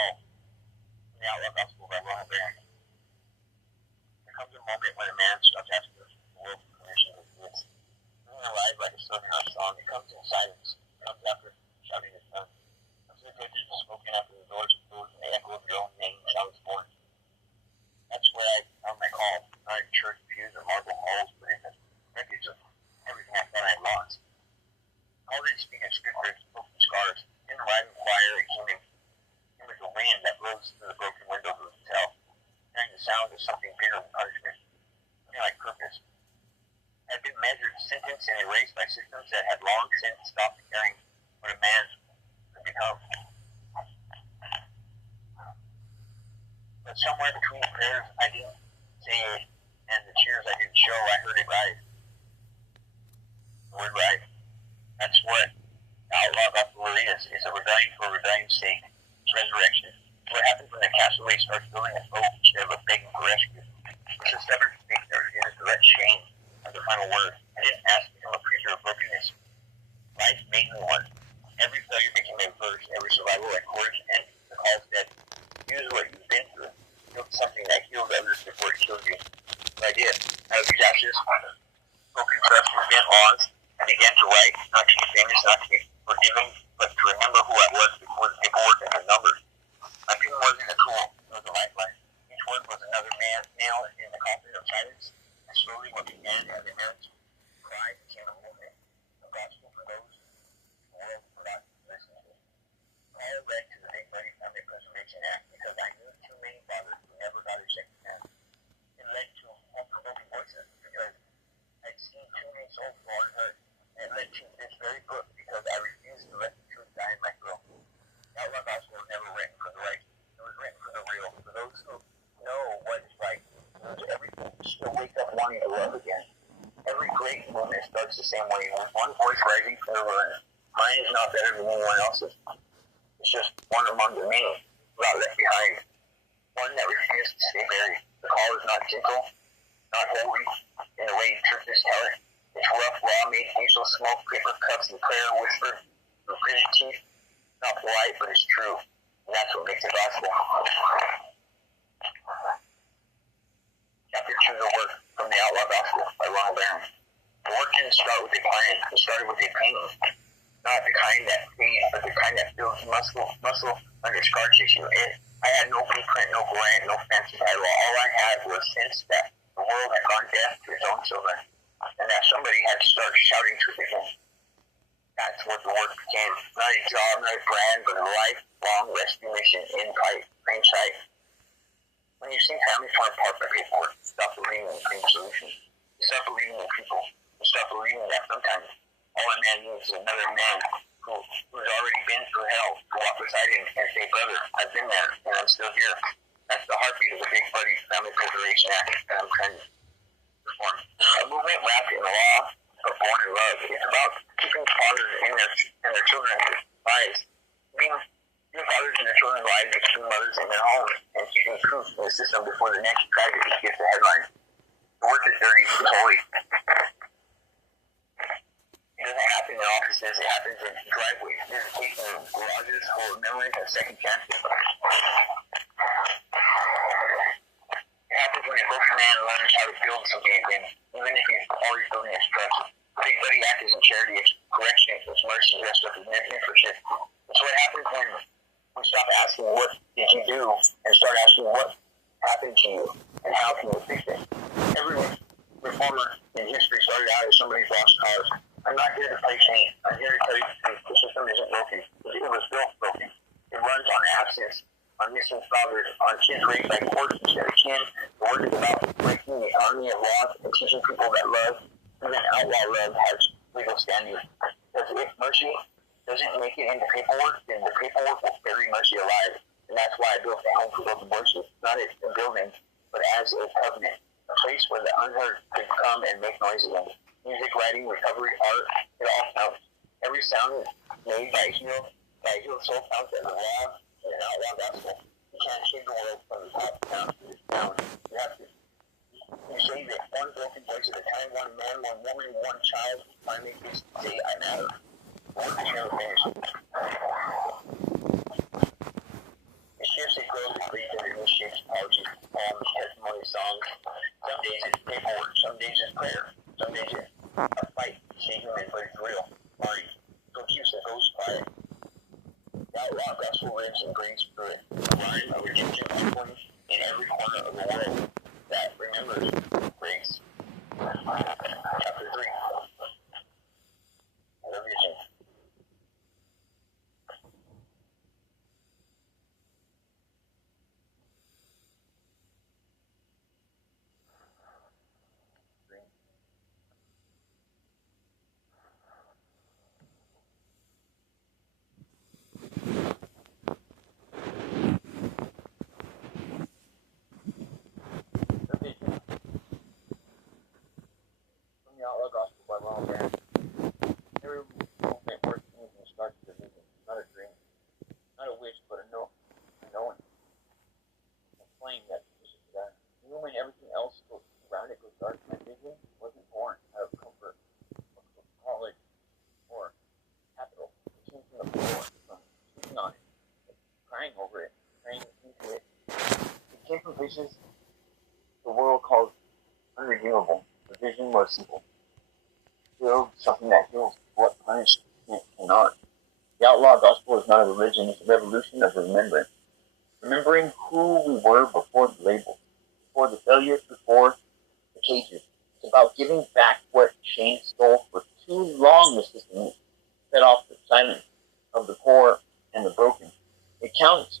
call from the Outlaw Gospel by Ronald Bierend. There comes a moment when a man stops asking the world for permission to exist. Living alive like a song in our song, it comes in silence. It comes after shouting his son. Comes in the pages spoken after the doors closed and the echo of your own name sounds born. That's where I found my call, not in church pews or marble halls, but in the wreckage of everything I thought I had lost. I didn't speak in scripture, spoke in scars. Didn't arrive in choir, it came with the wind that blows through the broken windows of the hotel, hearing the sound of something bigger than punishment, something like purpose. I had been measured, sentenced, and erased by systems that had long since stopped caring what a man could become. But somewhere between the prayers I didn't say and the tears I didn't show, I heard it rise. The word rise. That's what Outlaw Gospel really is. It's a rebellion for rebellion's sake. It's resurrection. It's what happens when the castaway starts building a boat instead of begging for rescue. It's a stubborn faith that refuses to let shame have the final word. I didn't ask to become a preacher of brokenness. Life made me one. Every failure became a verse. Every survival a chorus, and the call said, use what you've been through. Build something that heals others before it kills you. So I did. Out of these ashes, broken trust and bent laws, I began to write, not to be famous, not to be forgiven, but to remember who I was before the paperwork and the numbers. My pen wasn't a tool, it was a lifeline. Each word was another nail in the coffin of silence, and slowly what began as a man's cry became a movement, a gospel for those who the world forgot to listen to. All led to the Big Buddy Family Preservation Act because I knew too many fathers who never got a second chance. It led to thought-provoking voices because I'd seen too many souls go unheard. It led to this very book because I refused to let the truth die in my throat. Outlaw Gospel was never written for the righteous. It was written for the real, for those who know what it's like to lose everything, still wake up wanting to love again. Every great movement starts the same way, with one voice rising from the ruins. Mine is not better than anyone else's. It's just one among the many who got left behind. One that refused to stay buried. The call is not gentle, not holy, in the way churches tell it. It's rough, raw-made facial smoke, paper cups, and prayer whispered through gritted teeth. Not polite, but it's true. And that's what makes it gospel. Chapter 2 of the work from the Outlaw Gospel by Ronald Bierend. The work didn't start with a plan. It started with a pain. Not the kind that fades, but the kind that builds muscle under scar tissue. I had no blueprint, no brand, no fancy title. All I had was a sense that the world had gone deaf to its own children, and that somebody had to start shouting truth again. That's what the work became. Not a job, not a brand, but a lifelong rescue mission in plain sight. When you see families torn apart by paperwork, you stop believing in plain solutions. You start believing in people. You start believing that sometimes all a man needs is another man who's already been through hell to walk beside him and say, brother, I've been there, and I'm still here. That's the heartbeat of the Big Buddy Family Preservation Act that I'm trying to perform. A movement wrapped in the law, but born in love. It's about keeping fathers in their children's lives. Keeping fathers in their children's lives, and keeping mothers in their homes, and keeping truth in the system before the next tragedy gets the headline. The work is dirty, it's holy. It doesn't happen in offices, it happens in driveways, visitation rooms, garages full of memories and second chances. It happens when a broken man learns how to build something again, even if he's already building his trust. Big Buddy Act isn't charity, it's correction, it's mercy dressed up as mentorship. It's what happens when we stop asking, what did you do, and start asking, what happened to you, and how can you fix it? Every reformer in history started out as somebody's lost cause. I'm not here to play saint. I'm here to tell you the truth. The system isn't broken. It was built broken. It runs on absence, on missing fathers, on kids raised by courts instead of kin. The work is about breaking the army of laws and teaching people that love, even outlaw love, has legal standing. Because if mercy doesn't make it into paperwork, then the paperwork will bury mercy alive. And that's why I built the Home for Broken Voices, not as a building, but as a covenant. A place where the unheard could come and make noise again. Music, writing, recovery, art, it all counts. Every sound made by a healed soul counts as a law and an outlaw gospel. You can't change the world from the top down to the down. You have to. You save it one broken voice at a time, one man, one woman, one child, finally say, I matter. The work is never finished. It's Outlaw Gospel lives and brings through it a line of Egyptian icons in every corner of the world that remembers grace. Chapter 3. The Vision. From the Outlaw Gospel by Ronald Bierend. Every movement works in starts with a vision, not a dream, not a wish, but a knowing, a flame that pushes it out. Even when everything else around it goes dark, my vision wasn't born out of comfort, or college, or capital. It came from the floor, from sleeping on it, crying over it, praying into it. It came from visions the world calls unredeemable. The vision was simple. Build something that heals what punishment cannot. The Outlaw Gospel is not a religion, it's a revolution of remembrance. Remembering who we were before the label, before the failures, before the cages. It's about giving back what shame stole for too long. The system set off the silence of the poor and the broken. It counts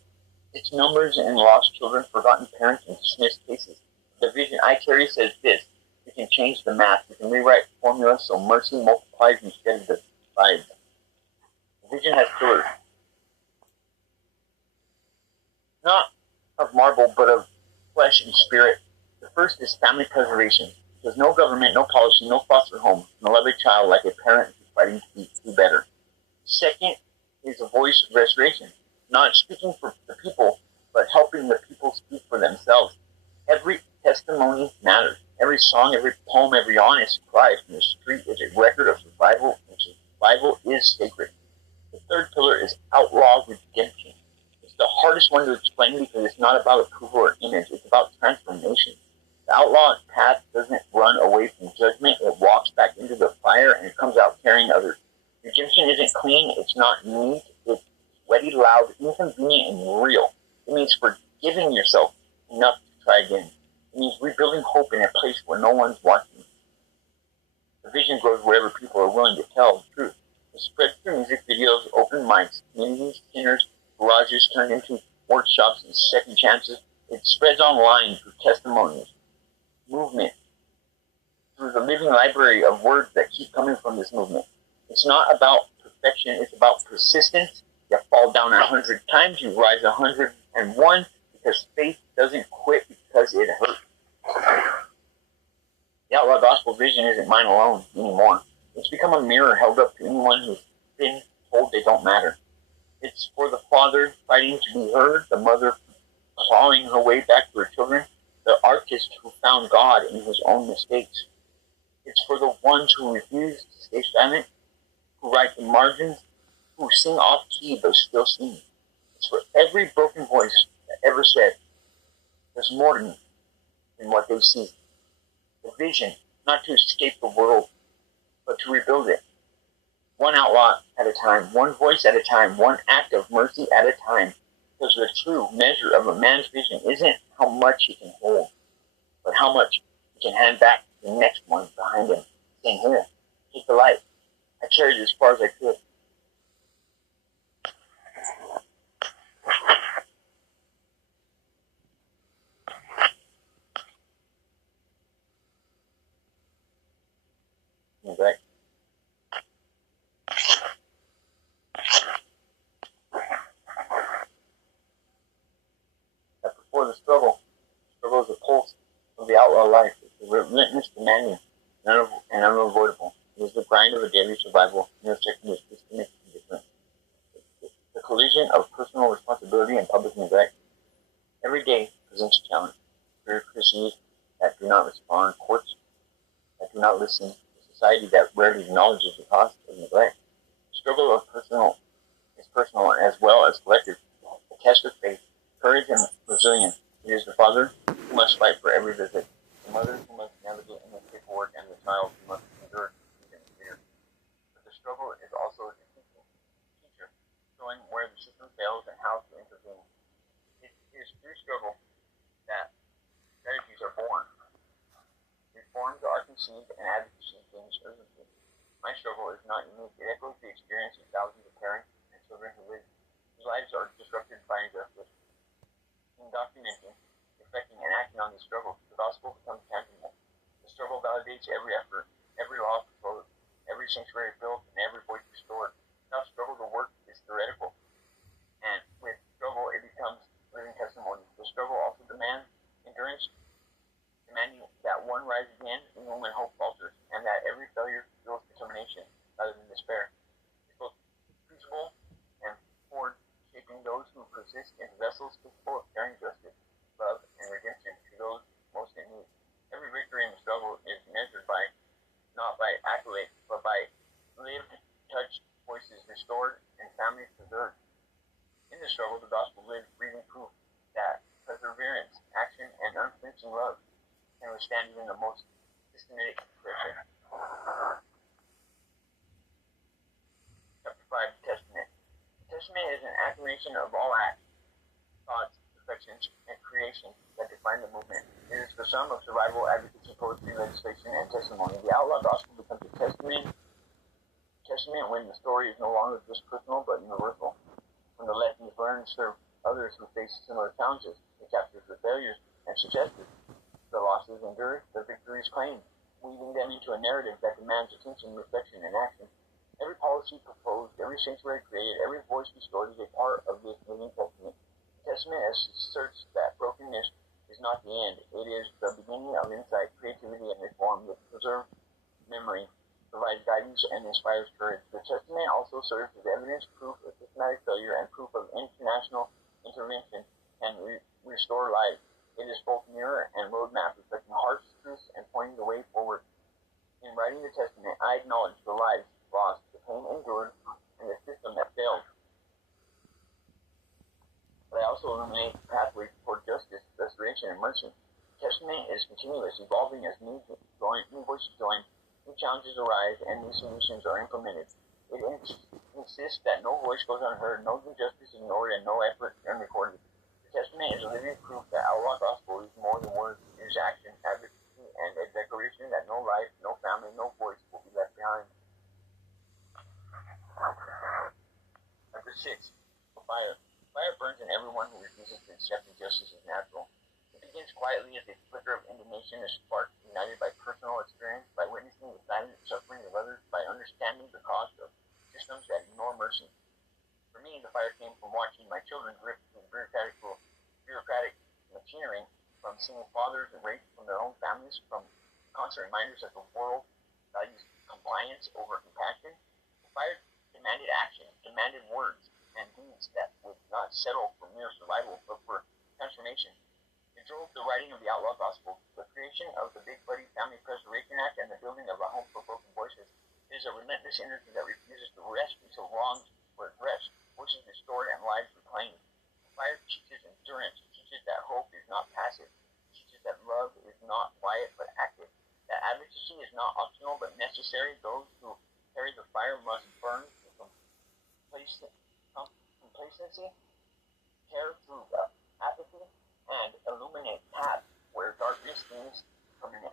its numbers and lost children, forgotten parents, and dismissed cases. The vision I carry says this: we can change the math, we can rewrite formulas so mercy multiplies instead of divides. The vision has pillars, not of marble, but of flesh and spirit. The first is family preservation. There's no government, no policy, no foster home, no every child like a parent who's fighting to do better. Second is a voice of restoration, not speaking for the people, but helping the people speak for themselves. Every testimony matters. Every song, every poem, every honest cry from the street is a record of survival, and survival is sacred. The third pillar is outlaw redemption. It's the hardest one to explain because it's not about approval or image, it's about transformation. The outlaw path doesn't run away from judgment, it walks back into the fire and it comes out carrying others. Redemption isn't clean, it's not neat, it's sweaty, loud, inconvenient, and real. It means forgiving yourself enough to try again. It means rebuilding hope in a place where no one's watching. The vision grows wherever people are willing to tell the truth. It spreads through music videos, open mics, communities, dinners, garages turned into workshops and second chances. It spreads online through testimonials, movement, through the living library of words that keep coming from this movement. It's not about perfection, it's about persistence. You fall down 100 times, you rise 101, because faith doesn't quit because it hurts. The Outlaw Gospel vision isn't mine alone anymore. It's become a mirror held up to anyone who's been told they don't matter. It's for the father fighting to be heard, the mother clawing her way back to her children, the artist who found God in his own mistakes. It's for the ones who refuse to stay silent, who write the margins, who sing off key but still sing. It's for every broken voice that ever said, there's more to me than what they see. The vision, not to escape the world, but to rebuild it. One outlaw at a time, one voice at a time, one act of mercy at a time. Because the true measure of a man's vision isn't how much he can hold, but how much he can hand back to the next one behind him, saying, here, take the light. I carried it as far as I could. Right. That before the struggle is a pulse of the outlaw life. It's a relentless demanding and unavoidable. It is the grind of a daily survival, intersecting with systemic indifference. It's the collision of personal responsibility and public neglect. Every day presents a challenge. Bureaucracies that do not respond, courts that do not listen, a society that rarely acknowledges the cost of neglect. The struggle is personal as well as collective. The test of faith, courage, and resilience. It is the father who must fight for every visit, the mother who must navigate endless paperwork, and the child who must endure confusion and fear. But the struggle is also a teacher, showing where the system fails received and advocacy things urgently. My struggle is not unique. It echoes the experience of thousands of parents and children whose lives are disrupted by injustice. In documenting, reflecting, and acting on this struggle, the gospel becomes tangible. The struggle validates every effort, every law proposed, every sanctuary built, and every voice restored. Without struggle, the work is theoretical, and with struggle, it becomes living testimony. The struggle also demands endurance, demanding that one rise again even when hope falters, and that every failure fuels determination rather than despair. It's both crucible and forward, shaping those who persist into vessels capable of carrying justice, love, and redemption to those most in need. Every victory in the struggle is measured by, not by accolades, but by lived, touched, voices restored, and families preserved. In the struggle, the gospel lives, breathing proof that perseverance, action, and unflinching love can withstand even the most systematic pressure. Chapter 5, Testament. Testament is an affirmation of all acts, thoughts, affections, and creation that define the movement. It is the sum of survival, advocacy, poetry, legislation, and testimony. The Outlaw Gospel becomes a testament when the story is no longer just personal but universal. When the lessons learned serve others who face similar challenges, it captures the failures and successes, the losses endured, the victories claimed, weaving them into a narrative that demands attention, reflection, and action. Every policy proposed, every sanctuary created, every voice restored is a part of this living testament. Testament asserts that brokenness is not the end. It is the beginning of insight, creativity, and reform that preserves memory, provides guidance, and inspires courage. The testament also serves as evidence, proof of systematic failure, and proof of international intervention and restore life. It is both mirror and roadmap, reflecting harsh truths and pointing the way forward. In writing the testament, I acknowledge the lives lost, the pain endured, and the system that failed. But I also illuminate pathways toward justice, restoration, and mercy. The testament is continuous, evolving as new voices join, new challenges arise, and new solutions are implemented. It insists that no voice goes unheard, no injustice ignored, and no effort unrecorded. The testament is a living proof that Outlaw Gospel is more than words. It is action, advocacy, and a declaration that no life, no family, no voice will be left behind. Number 6. Fire. Fire burns in everyone who refuses to accept injustice as natural. It begins quietly as a flicker of indignation, a spark ignited by personal experience, by witnessing the silent suffering of others, by understanding the cost of systems that ignore mercy. For me, the fire came from watching my children drift through bureaucratic machinery, from seeing fathers erased from their own families, from constant reminders that the world values compliance over compassion. The fire demanded action, demanded words and deeds that would not settle for mere survival, but for transformation. It drove the writing of the Outlaw Gospel, the creation of the Big Buddy Family Preservation Act, and the building of a home for broken voices. It is a relentless energy that refuses to rest until wrongs were addressed, voices restored, and lives reclaimed. Fire teaches endurance. It teaches that hope is not passive. It teaches that love is not quiet but active. That advocacy is not optional but necessary. Those who carry the fire must burn with complacency, care through apathy, and illuminate paths where darkness seems permanent.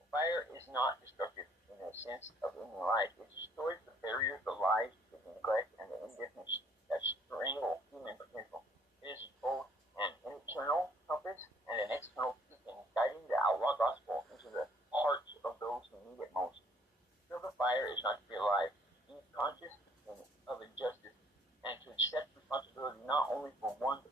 The fire is not destructive in the sense of ending life. It destroys the barriers, the lies, the neglect, and the indifference that strangle human potential. It is both an internal compass and an external beacon, guiding the Outlaw Gospel into the hearts of those who need it most. To feel the fire is not to be alive, to be conscious of injustice, and to accept responsibility not only for one's